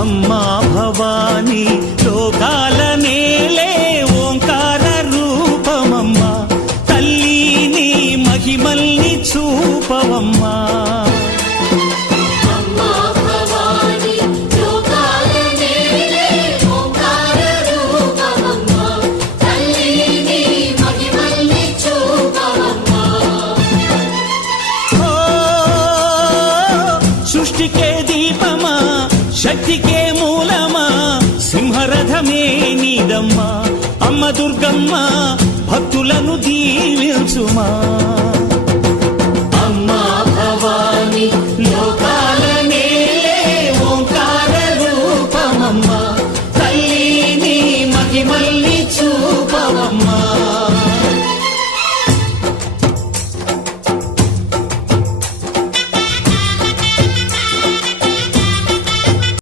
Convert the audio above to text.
అమ్మా భవానీ లోకాల నేలే ఓంకార రూపమమ్మా తల్లి నీ మహిమల్ని చూపవమ్మా సృష్టికే దీపమా శక్తికే మూలమా సింహరథమే నీదమ్మా అమ్మ దుర్గమ్మ భక్తులను దీవించుమా